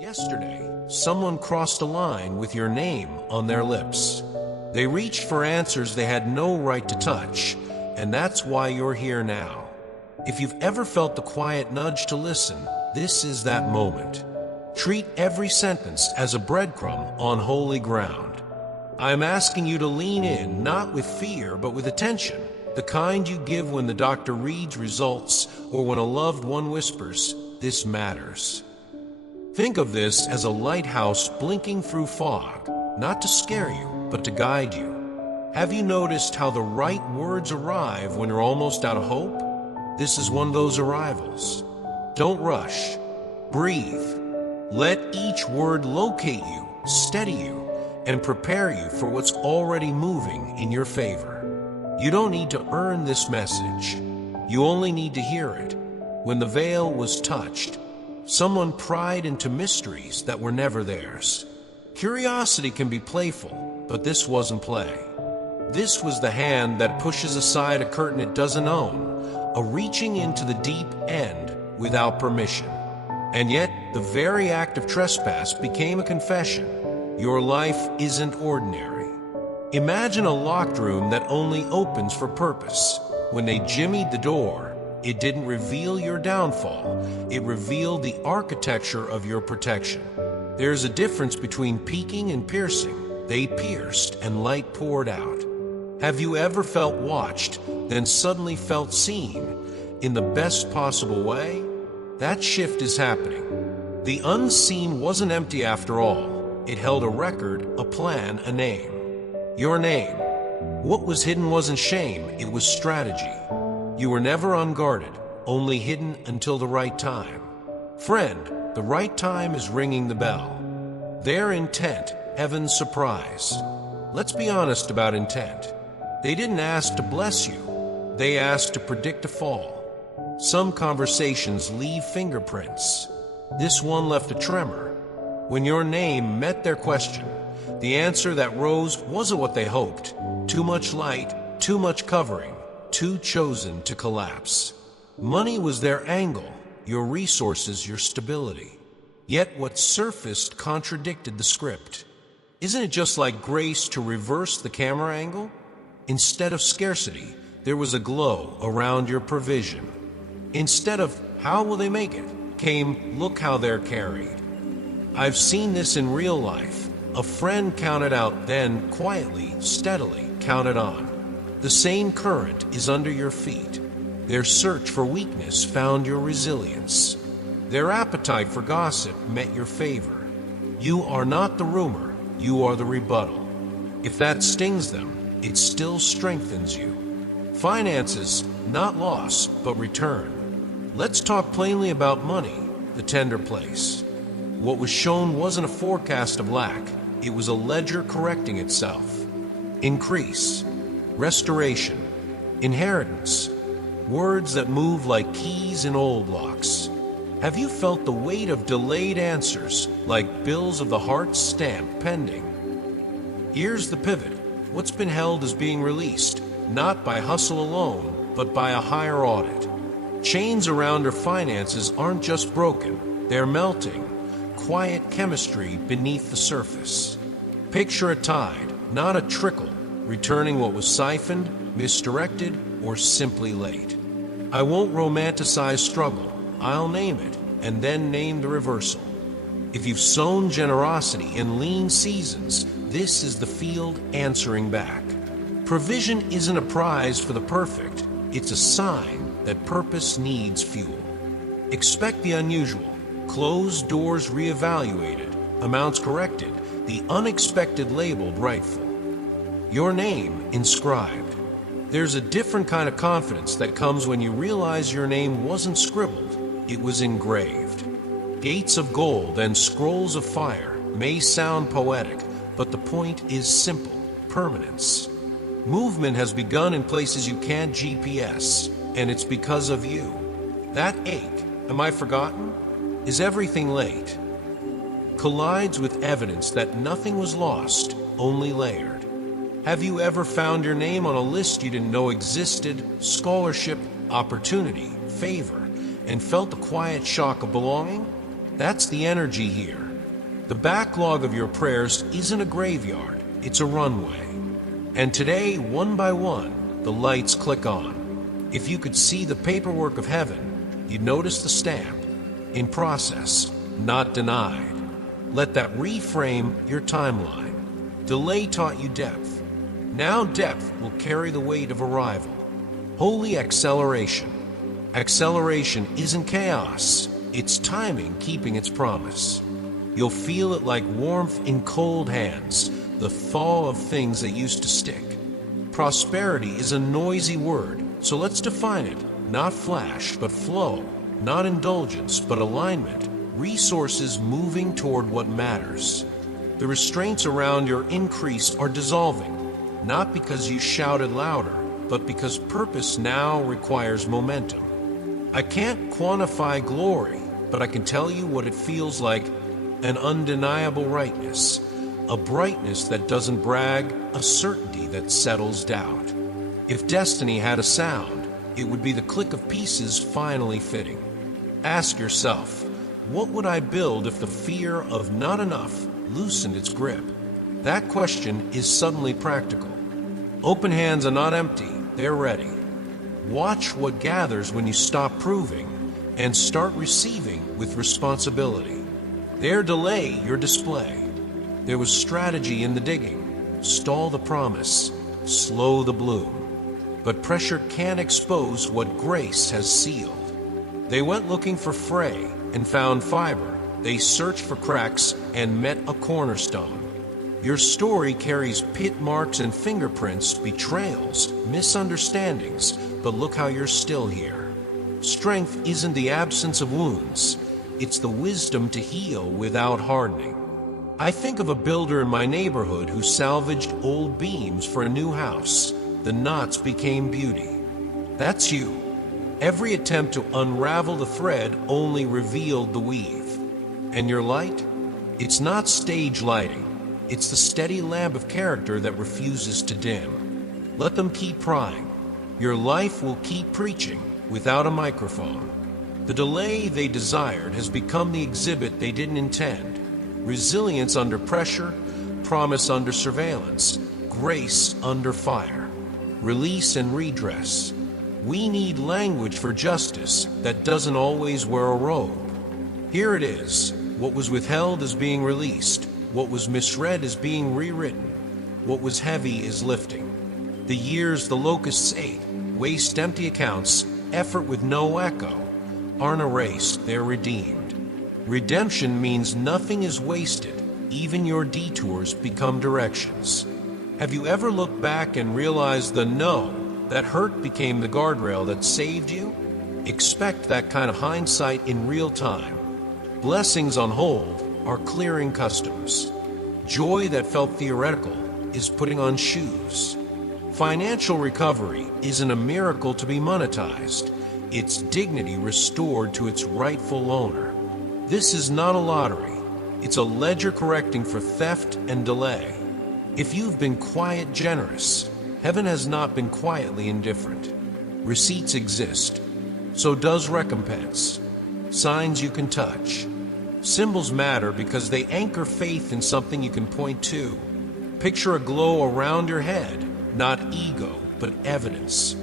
Yesterday, someone crossed a line with your name on their lips. They reached for answers they had no right to touch, and that's why you're here now. If you've ever felt the quiet nudge to listen, this is that moment. Treat every sentence as a breadcrumb on holy ground. I'm asking you to lean in, not with fear, but with attention, the kind you give when the doctor reads results or when a loved one whispers, "This matters." Think of this as a lighthouse blinking through fog, not to scare you, but to guide you. Have you noticed how the right words arrive when you're almost out of hope? This is one of those arrivals. Don't rush. Breathe. Let each word locate you, steady you, and prepare you for what's already moving in your favor. You don't need to earn this message. You only need to hear it. When the veil was touched, someone pried into mysteries that were never theirs. Curiosity can be playful, but this wasn't play. This was the hand that pushes aside a curtain it doesn't own, a reaching into the deep end without permission. And yet, the very act of trespass became a confession. Your life isn't ordinary. Imagine a locked room that only opens for purpose. When they jimmied the door, it didn't reveal your downfall. It revealed the architecture of your protection. There's a difference between peeking and piercing. They pierced and light poured out. Have you ever felt watched, then suddenly felt seen in the best possible way? That shift is happening. The unseen wasn't empty after all. It held a record, a plan, a name. Your name. What was hidden wasn't shame, it was strategy. You were never unguarded, only hidden until the right time. Friend, the right time is ringing the bell. Their intent, heaven's surprise. Let's be honest about intent. They didn't ask to bless you. They asked to predict a fall. Some conversations leave fingerprints. This one left a tremor. When your name met their question, the answer that rose wasn't what they hoped. Too much light, too much covering, too chosen to collapse. Money was their angle, your resources, your stability. Yet what surfaced contradicted the script. Isn't it just like grace to reverse the camera angle? Instead of scarcity, there was a glow around your provision. Instead of, "How will they make it?" came, "Look how they're carried." I've seen this in real life. A friend counted out, then quietly, steadily counted on. The same current is under your feet. Their search for weakness found your resilience. Their appetite for gossip met your favor. You are not the rumor, you are the rebuttal. If that stings them, it still strengthens you. Finances, not loss, but return. Let's talk plainly about money, the tender place. What was shown wasn't a forecast of lack, it was a ledger correcting itself. Increase, restoration, inheritance, words that move like keys in old locks. Have you felt the weight of delayed answers, like bills of the heart stamped pending? Here's the pivot. What's been held is being released, not by hustle alone, but by a higher audit. Chains around our finances aren't just broken, they're melting. Quiet chemistry beneath the surface. Picture a tide, not a trickle, returning what was siphoned, misdirected, or simply late. I won't romanticize struggle. I'll name it, and then name the reversal. If you've sown generosity in lean seasons, this is the field answering back. Provision isn't a prize for the perfect. It's a sign that purpose needs fuel. Expect the unusual. Closed doors reevaluated, amounts corrected, the unexpected labeled rightful. Your name inscribed. There's a different kind of confidence that comes when you realize your name wasn't scribbled, it was engraved. Gates of gold and scrolls of fire may sound poetic, but the point is simple, permanence. Movement has begun in places you can't GPS, and it's because of you. That ache, am I forgotten? Is everything late? Collides with evidence that nothing was lost, only layered. Have you ever found your name on a list you didn't know existed, scholarship, opportunity, favor, and felt the quiet shock of belonging? That's the energy here. The backlog of your prayers isn't a graveyard, it's a runway. And today, one by one, the lights click on. If you could see the paperwork of heaven, you'd notice the stamp. In process, not denied. Let that reframe your timeline. Delay taught you depth. Now depth will carry the weight of arrival. Holy acceleration. Acceleration isn't chaos. It's timing keeping its promise. You'll feel it like warmth in cold hands, the thaw of things that used to stick. Prosperity is a noisy word, so let's define it. Not flash, but flow. Not indulgence, but alignment. Resources moving toward what matters. The restraints around your increase are dissolving, not because you shouted louder, but because purpose now requires momentum. I can't quantify glory, but I can tell you what it feels like: an undeniable rightness, a brightness that doesn't brag, a certainty that settles doubt. If destiny had a sound, it would be the click of pieces finally fitting. Ask yourself, what would I build if the fear of not enough loosened its grip? That question is suddenly practical. Open hands are not empty, they're ready. Watch what gathers when you stop proving and start receiving with responsibility. There delay your display. There was strategy in the digging. Stall the promise, slow the bloom. But pressure can't expose what grace has sealed. They went looking for fray and found fiber. They searched for cracks and met a cornerstone. Your story carries pit marks and fingerprints, betrayals, misunderstandings, but look how you're still here. Strength isn't the absence of wounds. It's the wisdom to heal without hardening. I think of a builder in my neighborhood who salvaged old beams for a new house. The knots became beauty. That's you. Every attempt to unravel the thread only revealed the weave. And your light? It's not stage lighting. It's the steady lamp of character that refuses to dim. Let them keep prying. Your life will keep preaching without a microphone. The delay they desired has become the exhibit they didn't intend. Resilience under pressure, promise under surveillance, grace under fire, release and redress. We need language for justice that doesn't always wear a robe. Here it is. What was withheld is being released. What was misread is being rewritten. What was heavy is lifting. The years the locusts ate, waste empty accounts, effort with no echo, aren't erased, they're redeemed. Redemption means nothing is wasted. Even your detours become directions. Have you ever looked back and realized the no that hurt became the guardrail that saved you? Expect that kind of hindsight in real time. Blessings on hold are clearing customs. Joy that felt theoretical is putting on shoes. Financial recovery isn't a miracle to be monetized. It's dignity restored to its rightful owner. This is not a lottery. It's a ledger correcting for theft and delay. If you've been quiet generous, heaven has not been quietly indifferent. Receipts exist. So does recompense. Signs you can touch. Symbols matter because they anchor faith in something you can point to. Picture a glow around your head, not ego, but evidence.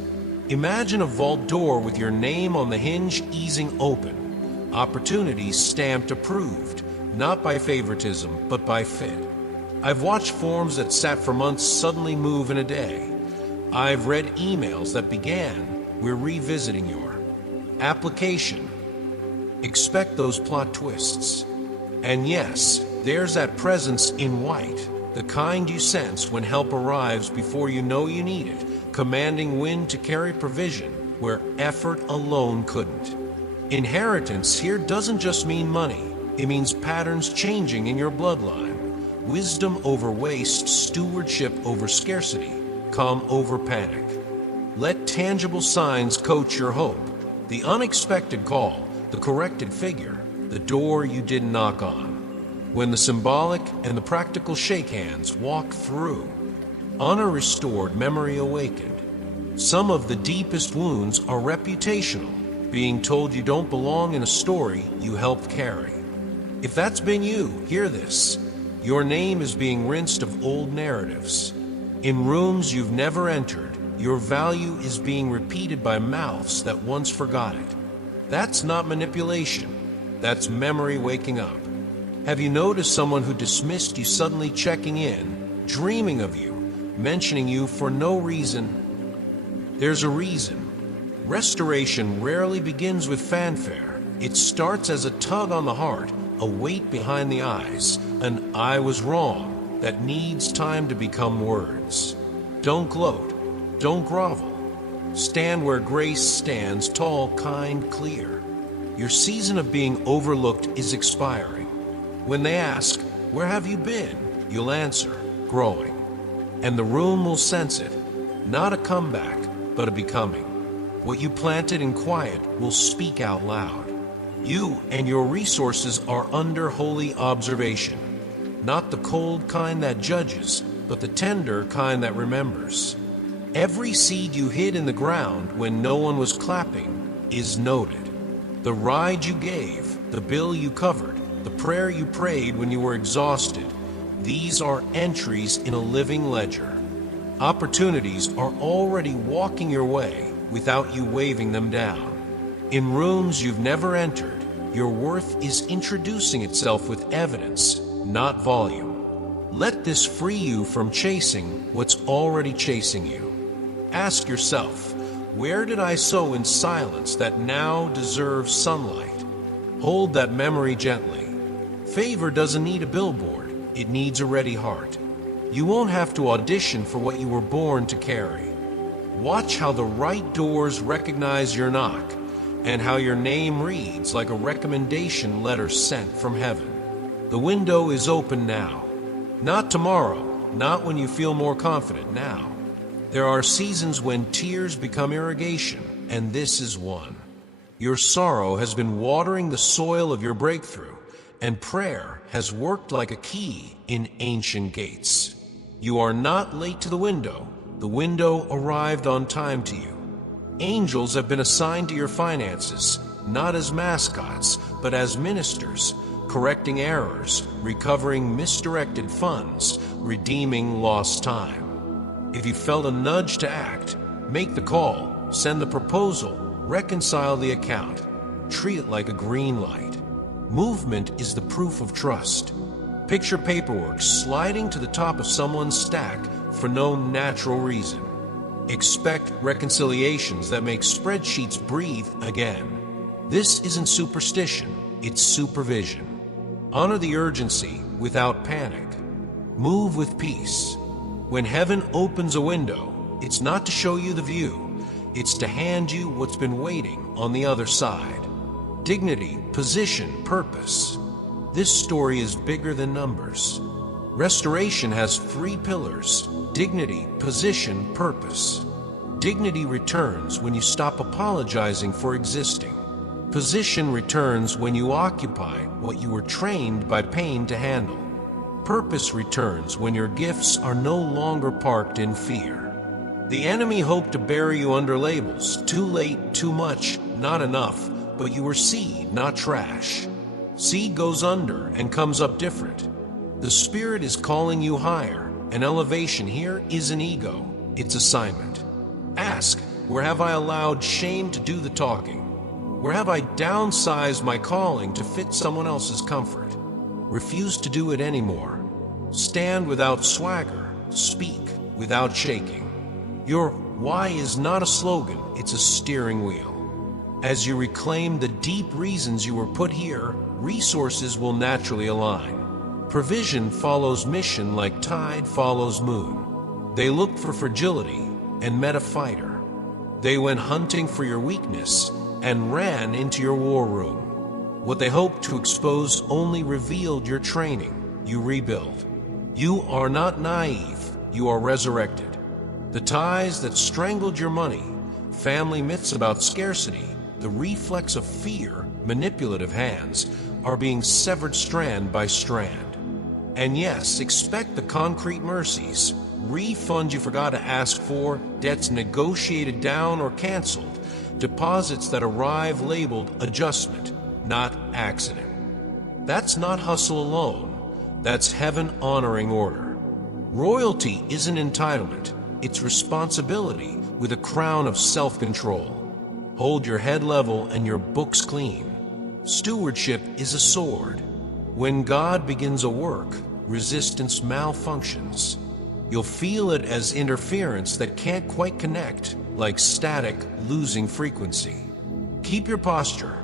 Imagine a vault door with your name on the hinge easing open. Opportunities stamped approved, not by favoritism, but by fit. I've watched forms that sat for months suddenly move in a day. I've read emails that began, "We're revisiting your application." Expect those plot twists. And yes, there's that presence in white, the kind you sense when help arrives before you know you need it, commanding wind to carry provision where effort alone couldn't. Inheritance here doesn't just mean money. It means patterns changing in your bloodline. Wisdom over waste, stewardship over scarcity, calm over panic. Let tangible signs coach your hope. The unexpected call, the corrected figure, the door you didn't knock on. When the symbolic and the practical shake hands, walk through. Honor restored, memory awakened. Some of the deepest wounds are reputational, being told you don't belong in a story you helped carry. If that's been you, hear this. Your name is being rinsed of old narratives. In rooms you've never entered, your value is being repeated by mouths that once forgot it. That's not manipulation. That's memory waking up. Have you noticed someone who dismissed you suddenly checking in, dreaming of you, mentioning you for no reason? There's a reason. Restoration rarely begins with fanfare. It starts as a tug on the heart, a weight behind the eyes, an "I was wrong" that needs time to become words. Don't gloat. Don't grovel. Stand where grace stands, tall, kind, clear. Your season of being overlooked is expiring. When they ask, "Where have you been?" you'll answer, "Growing." And the room will sense it. Not a comeback, but a becoming. What you planted in quiet will speak out loud. You and your resources are under holy observation. Not the cold kind that judges, but the tender kind that remembers. Every seed you hid in the ground when no one was clapping is noted. The ride you gave, the bill you covered, the prayer you prayed when you were exhausted, these are entries in a living ledger. Opportunities are already walking your way without you waving them down. In rooms you've never entered, your worth is introducing itself with evidence, not volume. Let this free you from chasing what's already chasing you. Ask yourself, where did I sow in silence that now deserves sunlight? Hold that memory gently. Favor doesn't need a billboard, it needs a ready heart. You won't have to audition for what you were born to carry. Watch how the right doors recognize your knock, and how your name reads like a recommendation letter sent from heaven. The window is open now. Not tomorrow, not when you feel more confident, now. There are seasons when tears become irrigation, and this is one. Your sorrow has been watering the soil of your breakthrough, and prayer has worked like a key in ancient gates. You are not late to the window. The window arrived on time to you. Angels have been assigned to your finances, not as mascots, but as ministers, correcting errors, recovering misdirected funds, redeeming lost time. If you felt a nudge to act, make the call, send the proposal, reconcile the account. Treat it like a green light. Movement is the proof of trust. Picture paperwork sliding to the top of someone's stack for no natural reason. Expect reconciliations that make spreadsheets breathe again. This isn't superstition, it's supervision. Honor the urgency without panic. Move with peace. When heaven opens a window, it's not to show you the view, it's to hand you what's been waiting on the other side. Dignity, position, purpose. This story is bigger than numbers. Restoration has 3 pillars: dignity, position, purpose. Dignity returns when you stop apologizing for existing. Position returns when you occupy what you were trained by pain to handle. Purpose returns when your gifts are no longer parked in fear. The enemy hoped to bury you under labels: too late, too much, not enough, but you were seed, not trash. Seed goes under and comes up different. The Spirit is calling you higher, and elevation here isn't ego, it's assignment. Ask, where have I allowed shame to do the talking? Where have I downsized my calling to fit someone else's comfort? Refuse to do it anymore. Stand without swagger, speak without shaking. Your why is not a slogan, it's a steering wheel. As you reclaim the deep reasons you were put here, resources will naturally align. Provision follows mission like tide follows moon. They looked for fragility and met a fighter. They went hunting for your weakness and ran into your war room. What they hoped to expose only revealed your training. You rebuild. You are not naive, you are resurrected. The ties that strangled your money, family myths about scarcity, the reflex of fear, manipulative hands, are being severed strand by strand. And yes, expect the concrete mercies, refunds you forgot to ask for, debts negotiated down or canceled, deposits that arrive labeled adjustment, not accident. That's not hustle alone. That's heaven honoring order. Royalty isn't entitlement. It's responsibility with a crown of self-control. Hold your head level and your books clean. Stewardship is a sword. When God begins a work, resistance malfunctions. You'll feel it as interference that can't quite connect, like static losing frequency. Keep your posture,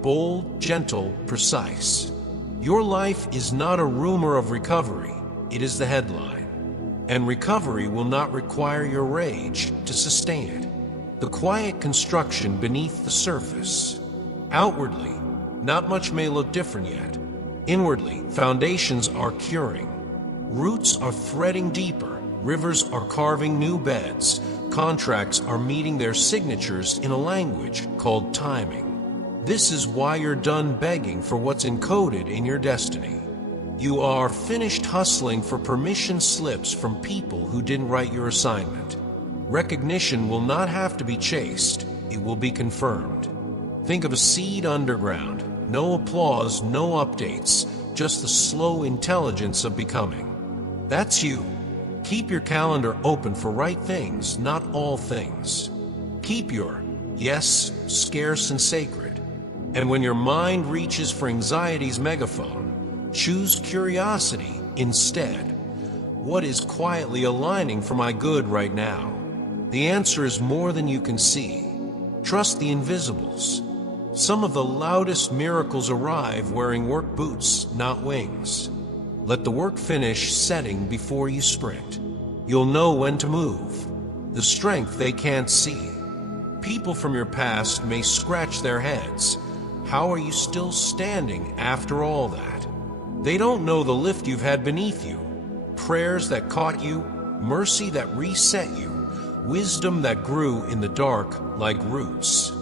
bold, gentle, precise. Your life is not a rumor of recovery, it is the headline. And recovery will not require your rage to sustain it. The quiet construction beneath the surface. Outwardly, not much may look different yet. Inwardly, foundations are curing. Roots are threading deeper. Rivers are carving new beds. Contracts are meeting their signatures in a language called timing. This is why you're done begging for what's encoded in your destiny. You are finished hustling for permission slips from people who didn't write your assignment. Recognition will not have to be chased. It will be confirmed. Think of a seed underground. No applause, no updates, just the slow intelligence of becoming. That's you. Keep your calendar open for right things, not all things. Keep your yes scarce and sacred. And when your mind reaches for anxiety's megaphone, choose curiosity instead. What is quietly aligning for my good right now? The answer is more than you can see. Trust the invisibles. Some of the loudest miracles arrive wearing work boots, not wings. Let the work finish setting before you sprint. You'll know when to move. The strength they can't see. People from your past may scratch their heads. How are you still standing after all that? They don't know the lift you've had beneath you. Prayers that caught you, mercy that reset you, wisdom that grew in the dark like roots.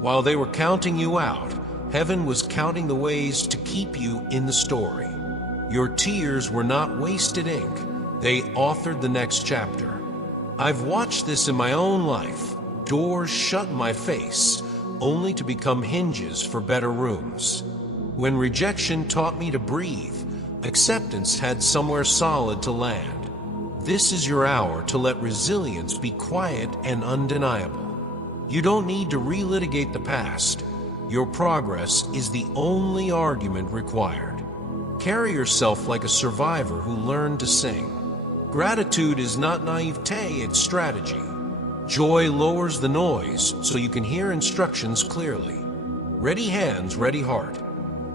While they were counting you out, heaven was counting the ways to keep you in the story. Your tears were not wasted ink. They authored the next chapter. I've watched this in my own life. Doors shut in my face, only to become hinges for better rooms. When rejection taught me to breathe, acceptance had somewhere solid to land. This is your hour to let resilience be quiet and undeniable. You don't need to relitigate the past. Your progress is the only argument required. Carry yourself like a survivor who learned to sing. Gratitude is not naivete, it's strategy. Joy lowers the noise so you can hear instructions clearly. Ready hands, ready heart.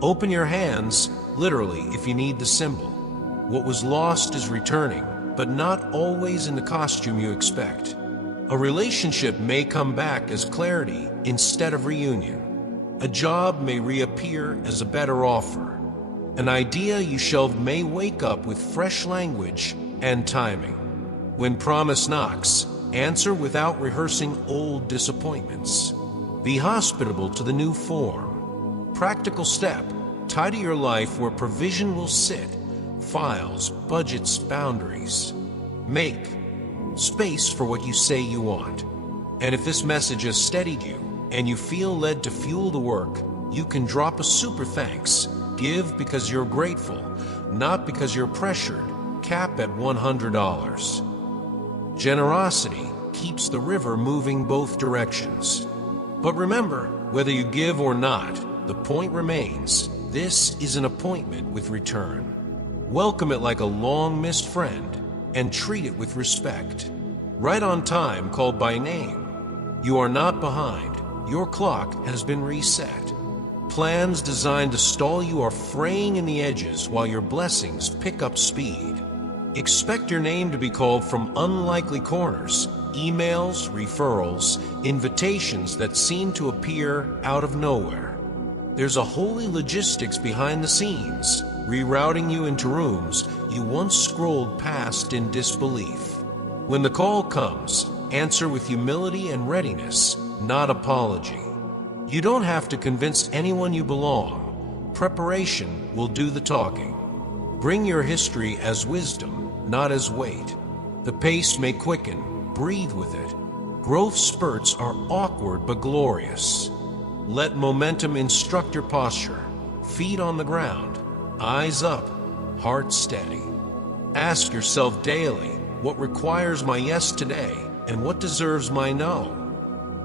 Open your hands, literally, if you need the symbol. What was lost is returning, but not always in the costume you expect. A relationship may come back as clarity instead of reunion. A job may reappear as a better offer. An idea you shelved may wake up with fresh language and timing. When promise knocks, answer without rehearsing old disappointments. Be hospitable to the new form. Practical step, tidy your life where provision will sit. Files, budgets, boundaries. Make space for what you say you want. And if this message has steadied you and you feel led to fuel the work, you can drop a super thanks. Give because you're grateful, not because you're pressured. Cap at $100. Generosity keeps the river moving both directions. But remember, whether you give or not, the point remains. This is an appointment with return. Welcome it like a long-missed friend and treat it with respect. Right on time, called by name. You are not behind. Your clock has been reset. Plans designed to stall you are fraying in the edges while your blessings pick up speed. Expect your name to be called from unlikely corners. Emails, referrals, invitations that seem to appear out of nowhere. There's a holy logistics behind the scenes, rerouting you into rooms you once scrolled past in disbelief. When the call comes, answer with humility and readiness, not apology. You don't have to convince anyone you belong. Preparation will do the talking. Bring your history as wisdom, not as weight. The pace may quicken, breathe with it. Growth spurts are awkward but glorious. Let momentum instruct your posture. Feet on the ground, Eyes up, heart steady. Ask yourself daily, what requires my yes today and what deserves my no?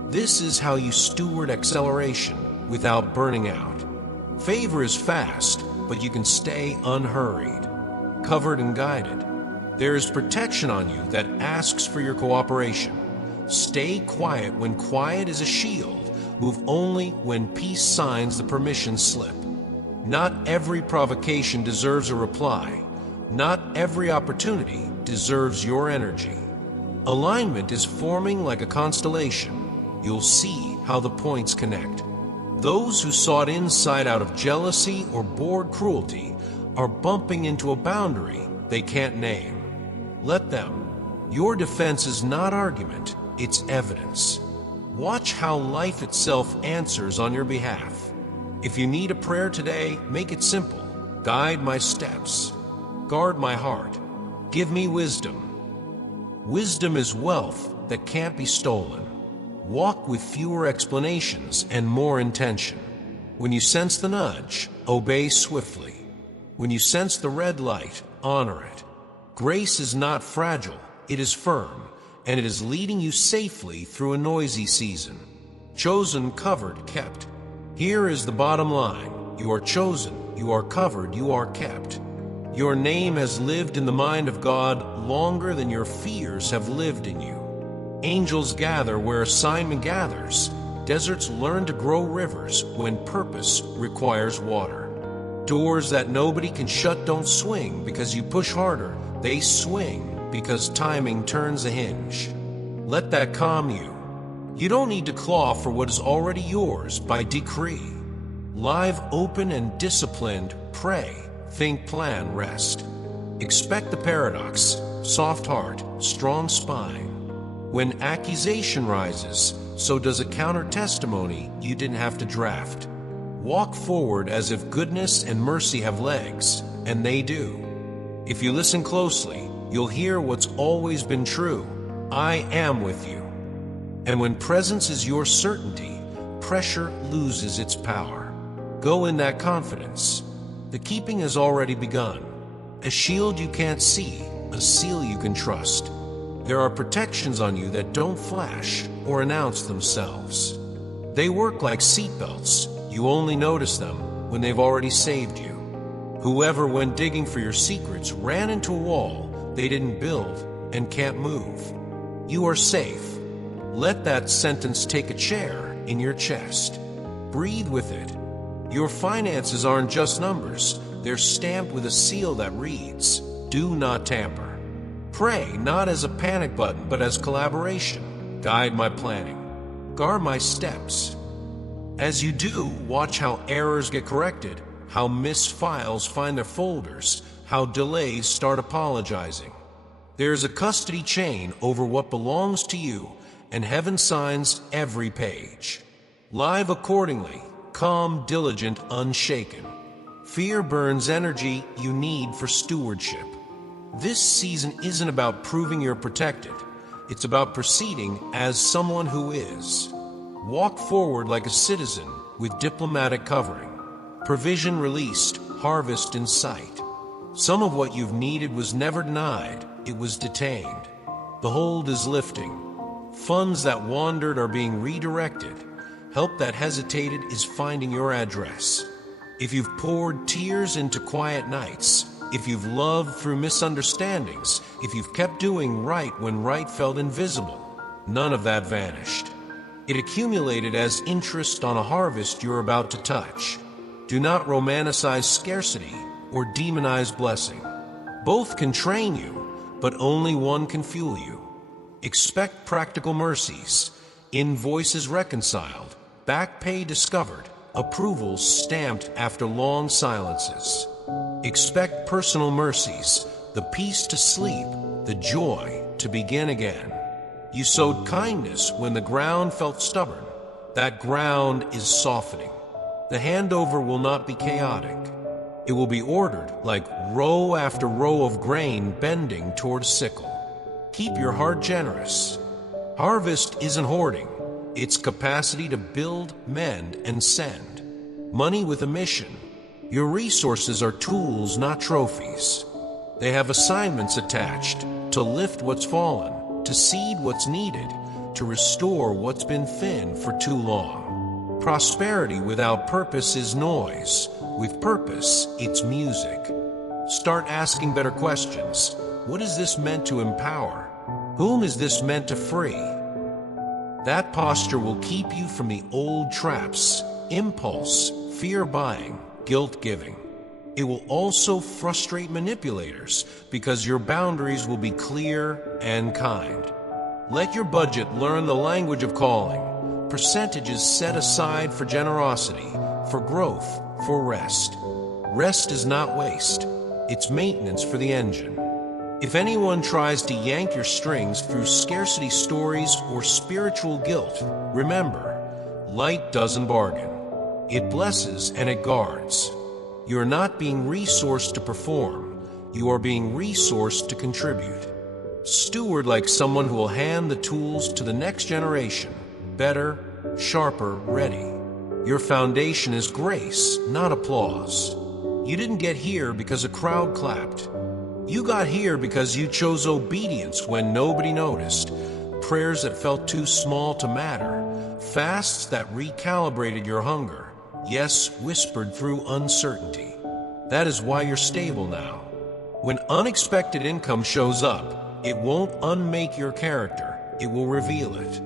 This is how you steward acceleration without burning out. Favor is fast, but you can stay unhurried, covered and guided. There is protection on you that asks for your cooperation. Stay quiet when quiet is a shield. Move only when peace signs the permission slip. Not every provocation deserves a reply. Not every opportunity deserves your energy. Alignment is forming like a constellation. You'll see how the points connect. Those who sought insight out of jealousy or bored cruelty are bumping into a boundary they can't name. Let them. Your defense is not argument, it's evidence. Watch how life itself answers on your behalf. If you need a prayer today, make it simple. Guide my steps. Guard my heart. Give me wisdom. Wisdom is wealth that can't be stolen. Walk with fewer explanations and more intention. When you sense the nudge, obey swiftly. When you sense the red light, honor it. Grace is not fragile, it is firm, and it is leading you safely through a noisy season. Chosen, covered, kept. Here is the bottom line. You are chosen, you are covered, you are kept. Your name has lived in the mind of God longer than your fears have lived in you. Angels gather where assignment gathers. Deserts learn to grow rivers when purpose requires water. Doors that nobody can shut don't swing because you push harder. They swing because timing turns a hinge. Let that calm you. You don't need to claw for what is already yours by decree. Live, open, and disciplined, pray, think, plan, rest. Expect the paradox, soft heart, strong spine. When accusation rises, so does a counter-testimony you didn't have to draft. Walk forward as if goodness and mercy have legs, and they do. If you listen closely, you'll hear what's always been true. I am with you. And when presence is your certainty, pressure loses its power. Go in that confidence. The keeping has already begun. A shield you can't see, a seal you can trust. There are protections on you that don't flash or announce themselves. They work like seatbelts. You only notice them when they've already saved you. Whoever went digging for your secrets ran into a wall they didn't build and can't move. You are safe. Let that sentence take a chair in your chest. Breathe with it. Your finances aren't just numbers. They're stamped with a seal that reads, "Do not tamper." Pray not as a panic button, but as collaboration. Guide my planning. Guard my steps. As you do, watch how errors get corrected, how missed files find their folders, how delays start apologizing. There's a custody chain over what belongs to you, and heaven signs every page. Live accordingly, calm, diligent, unshaken. Fear burns energy you need for stewardship. This season isn't about proving you're protected. It's about proceeding as someone who is. Walk forward like a citizen with diplomatic covering. Provision released, harvest in sight. Some of what you've needed was never denied, it was detained. The hold is lifting. Funds that wandered are being redirected. Help that hesitated is finding your address. If you've poured tears into quiet nights, if you've loved through misunderstandings, if you've kept doing right when right felt invisible, none of that vanished. It accumulated as interest on a harvest you're about to touch. Do not romanticize scarcity or demonize blessing. Both can train you, but only one can fuel you. Expect practical mercies, invoices reconciled, back pay discovered, approvals stamped after long silences. Expect personal mercies, the peace to sleep, the joy to begin again. You sowed kindness when the ground felt stubborn. That ground is softening. The handover will not be chaotic. It will be ordered like row after row of grain bending toward a sickle. Keep your heart generous. Harvest isn't hoarding. It's capacity to build, mend, and send. Money with a mission. Your resources are tools, not trophies. They have assignments attached to lift what's fallen, to seed what's needed, to restore what's been thin for too long. Prosperity without purpose is noise. With purpose, it's music. Start asking better questions. What is this meant to empower? Whom is this meant to free? That posture will keep you from the old traps: impulse, fear buying, guilt giving. It will also frustrate manipulators because your boundaries will be clear and kind. Let your budget learn the language of calling. Percentages set aside for generosity, for growth, for rest. Rest is not waste. It's maintenance for the engine. If anyone tries to yank your strings through scarcity stories or spiritual guilt, remember, light doesn't bargain. It blesses and it guards. You are not being resourced to perform. You are being resourced to contribute. Steward like someone who will hand the tools to the next generation, better, sharper, ready. Your foundation is grace, not applause. You didn't get here because a crowd clapped. You got here because you chose obedience when nobody noticed, prayers that felt too small to matter, fasts that recalibrated your hunger, yes, whispered through uncertainty. That is why you're stable now. When unexpected income shows up, it won't unmake your character, it will reveal it.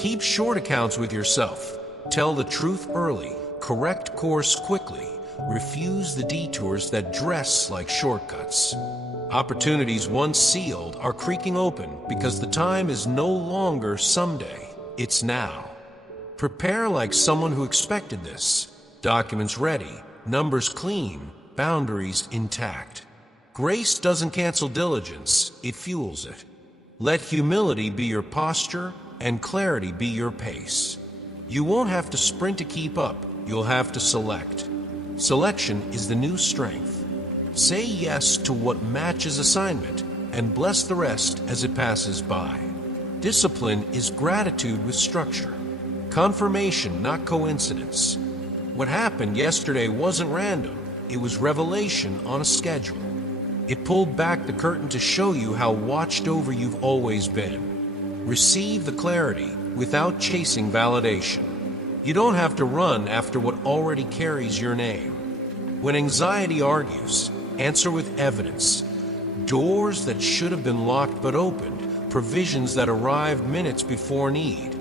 Keep short accounts with yourself. Tell the truth early, correct course quickly, refuse the detours that dress like shortcuts. Opportunities once sealed are creaking open because the time is no longer someday, it's now. Prepare like someone who expected this. Documents ready, numbers clean, boundaries intact. Grace doesn't cancel diligence, it fuels it. Let humility be your posture and clarity be your pace. You won't have to sprint to keep up, you'll have to select. Selection is the new strength. Say yes to what matches assignment and bless the rest as it passes by. Discipline is gratitude with structure. Confirmation, not coincidence. What happened yesterday wasn't random. It was revelation on a schedule. It pulled back the curtain to show you how watched over you've always been. Receive the clarity without chasing validation. You don't have to run after what already carries your name. When anxiety argues, answer with evidence. Doors that should have been locked but opened, provisions that arrived minutes before need.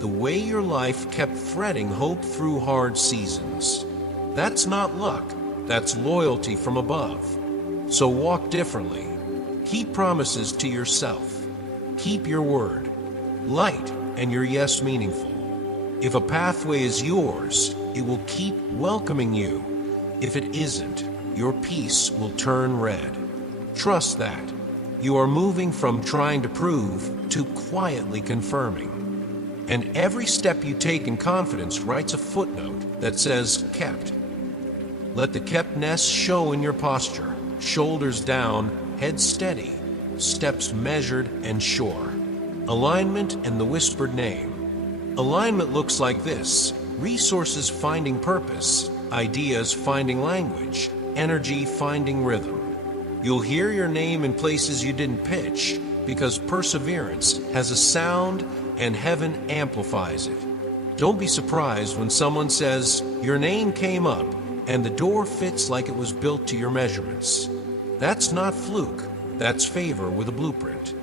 The way your life kept threading hope through hard seasons. That's not luck, that's loyalty from above. So walk differently. Keep promises to yourself. Keep your word. Light and your yes meaningful. If a pathway is yours, it will keep welcoming you. If it isn't, your peace will turn red. Trust that. You are moving from trying to prove to quietly confirming. And every step you take in confidence writes a footnote that says kept. Let the keptness show in your posture. Shoulders down, head steady, steps measured and sure. Alignment and the whispered name. Alignment looks like this: resources finding purpose, ideas finding language, energy finding rhythm. You'll hear your name in places you didn't pitch because perseverance has a sound and heaven amplifies it. Don't be surprised when someone says, your name came up and the door fits like it was built to your measurements. That's not fluke, that's favor with a blueprint.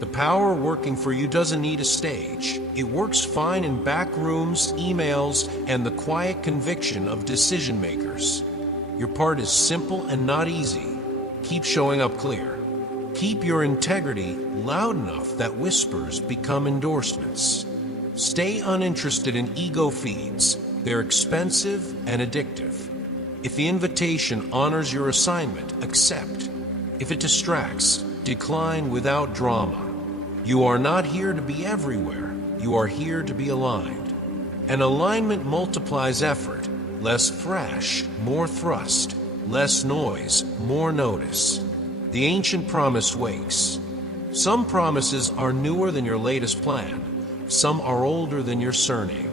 The power working for you doesn't need a stage. It works fine in back rooms, emails, and the quiet conviction of decision makers. Your part is simple and not easy. Keep showing up clear. Keep your integrity loud enough that whispers become endorsements. Stay uninterested in ego feeds. They're expensive and addictive. If the invitation honors your assignment, accept. If it distracts, decline without drama. You are not here to be everywhere. You are here to be aligned. And alignment multiplies effort. Less thrash, more thrust. Less noise, more notice. The ancient promise wakes. Some promises are newer than your latest plan. Some are older than your surname.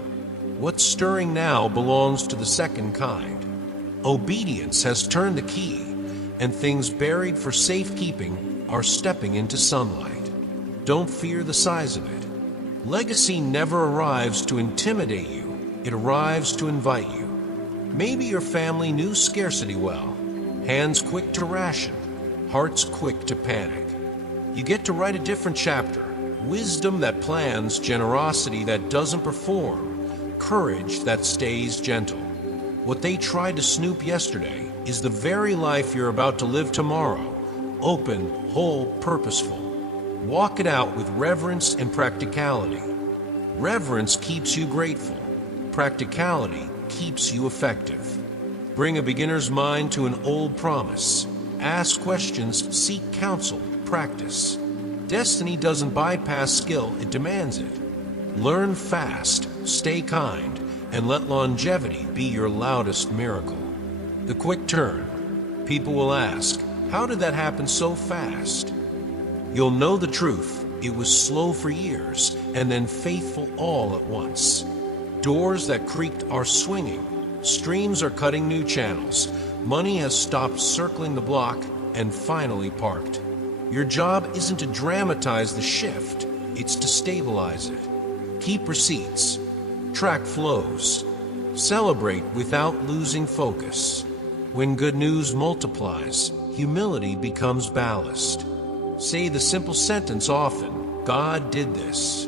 What's stirring now belongs to the second kind. Obedience has turned the key, and things buried for safekeeping are stepping into sunlight. Don't fear the size of it. Legacy never arrives to intimidate you, it arrives to invite you. Maybe your family knew scarcity well, hands quick to ration, hearts quick to panic. You get to write a different chapter, wisdom that plans, generosity that doesn't perform, courage that stays gentle. What they tried to snoop yesterday is the very life you're about to live tomorrow, open, whole, purposeful. Walk it out with reverence and practicality. Reverence keeps you grateful. Practicality keeps you effective. Bring a beginner's mind to an old promise. Ask questions, seek counsel, practice. Destiny doesn't bypass skill, it demands it. Learn fast, stay kind, and let longevity be your loudest miracle. The quick turn. People will ask, how did that happen so fast? You'll know the truth. It was slow for years, and then faithful all at once. Doors that creaked are swinging. Streams are cutting new channels. Money has stopped circling the block and finally parked. Your job isn't to dramatize the shift, it's to stabilize it. Keep receipts. Track flows. Celebrate without losing focus. When good news multiplies, humility becomes ballast. Say the simple sentence often, God did this.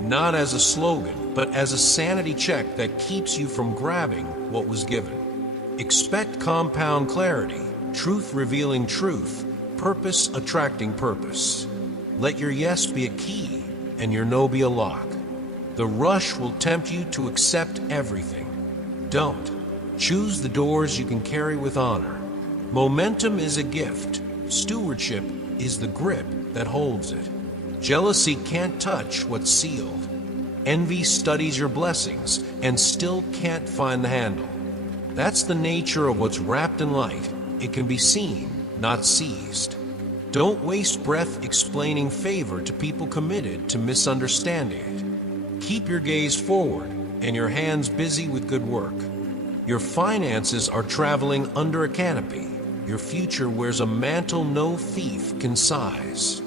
Not as a slogan, but as a sanity check that keeps you from grabbing what was given. Expect compound clarity, truth revealing truth, purpose attracting purpose. Let your yes be a key and your no be a lock. The rush will tempt you to accept everything. Don't. Choose the doors you can carry with honor. Momentum is a gift. Stewardship is the grip that holds it. Jealousy can't touch what's sealed. Envy studies your blessings and still can't find the handle. That's the nature of what's wrapped in light. It can be seen, not seized. Don't waste breath explaining favor to people committed to misunderstanding it. Keep your gaze forward and your hands busy with good work. Your finances are traveling under a canopy. Your future wears a mantle no thief can size.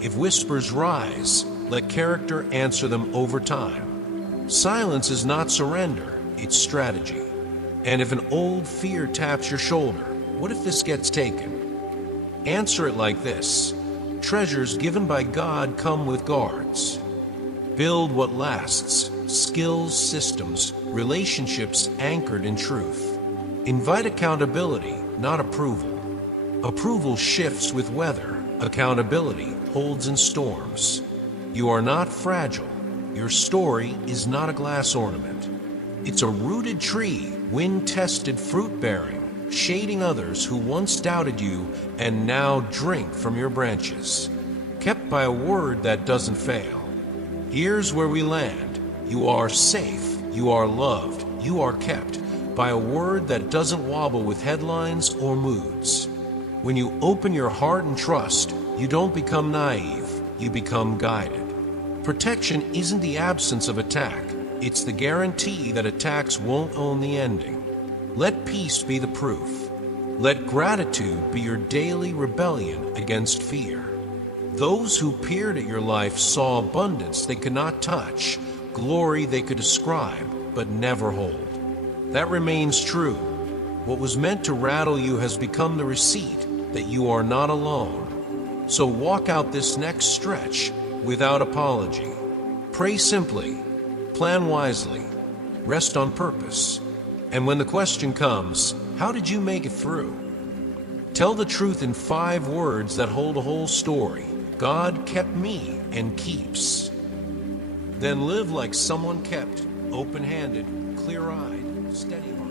If whispers rise, let character answer them over time. Silence is not surrender, it's strategy. And if an old fear taps your shoulder, what if this gets taken? Answer it like this: treasures given by God come with guards. Build what lasts, skills, systems, relationships anchored in truth. Invite accountability, not approval. Approval shifts with weather. Accountability holds in storms. You are not fragile. Your story is not a glass ornament. It's a rooted tree, wind-tested fruit-bearing, shading others who once doubted you and now drink from your branches. Kept by a word that doesn't fail. Here's where we land. You are safe. You are loved. You are kept by a word that doesn't wobble with headlines or moods. When you open your heart and trust, you don't become naive, you become guided. Protection isn't the absence of attack, it's the guarantee that attacks won't own the ending. Let peace be the proof. Let gratitude be your daily rebellion against fear. Those who peered at your life saw abundance they could not touch, glory they could describe, but never hold. That remains true. What was meant to rattle you has become the receipt that you are not alone. So walk out this next stretch without apology. Pray simply, plan wisely, rest on purpose. And when the question comes, how did you make it through? Tell the truth in 5 words that hold a whole story. God kept me and keeps. Then live like someone kept, open-handed, clear-eyed, steady-minded.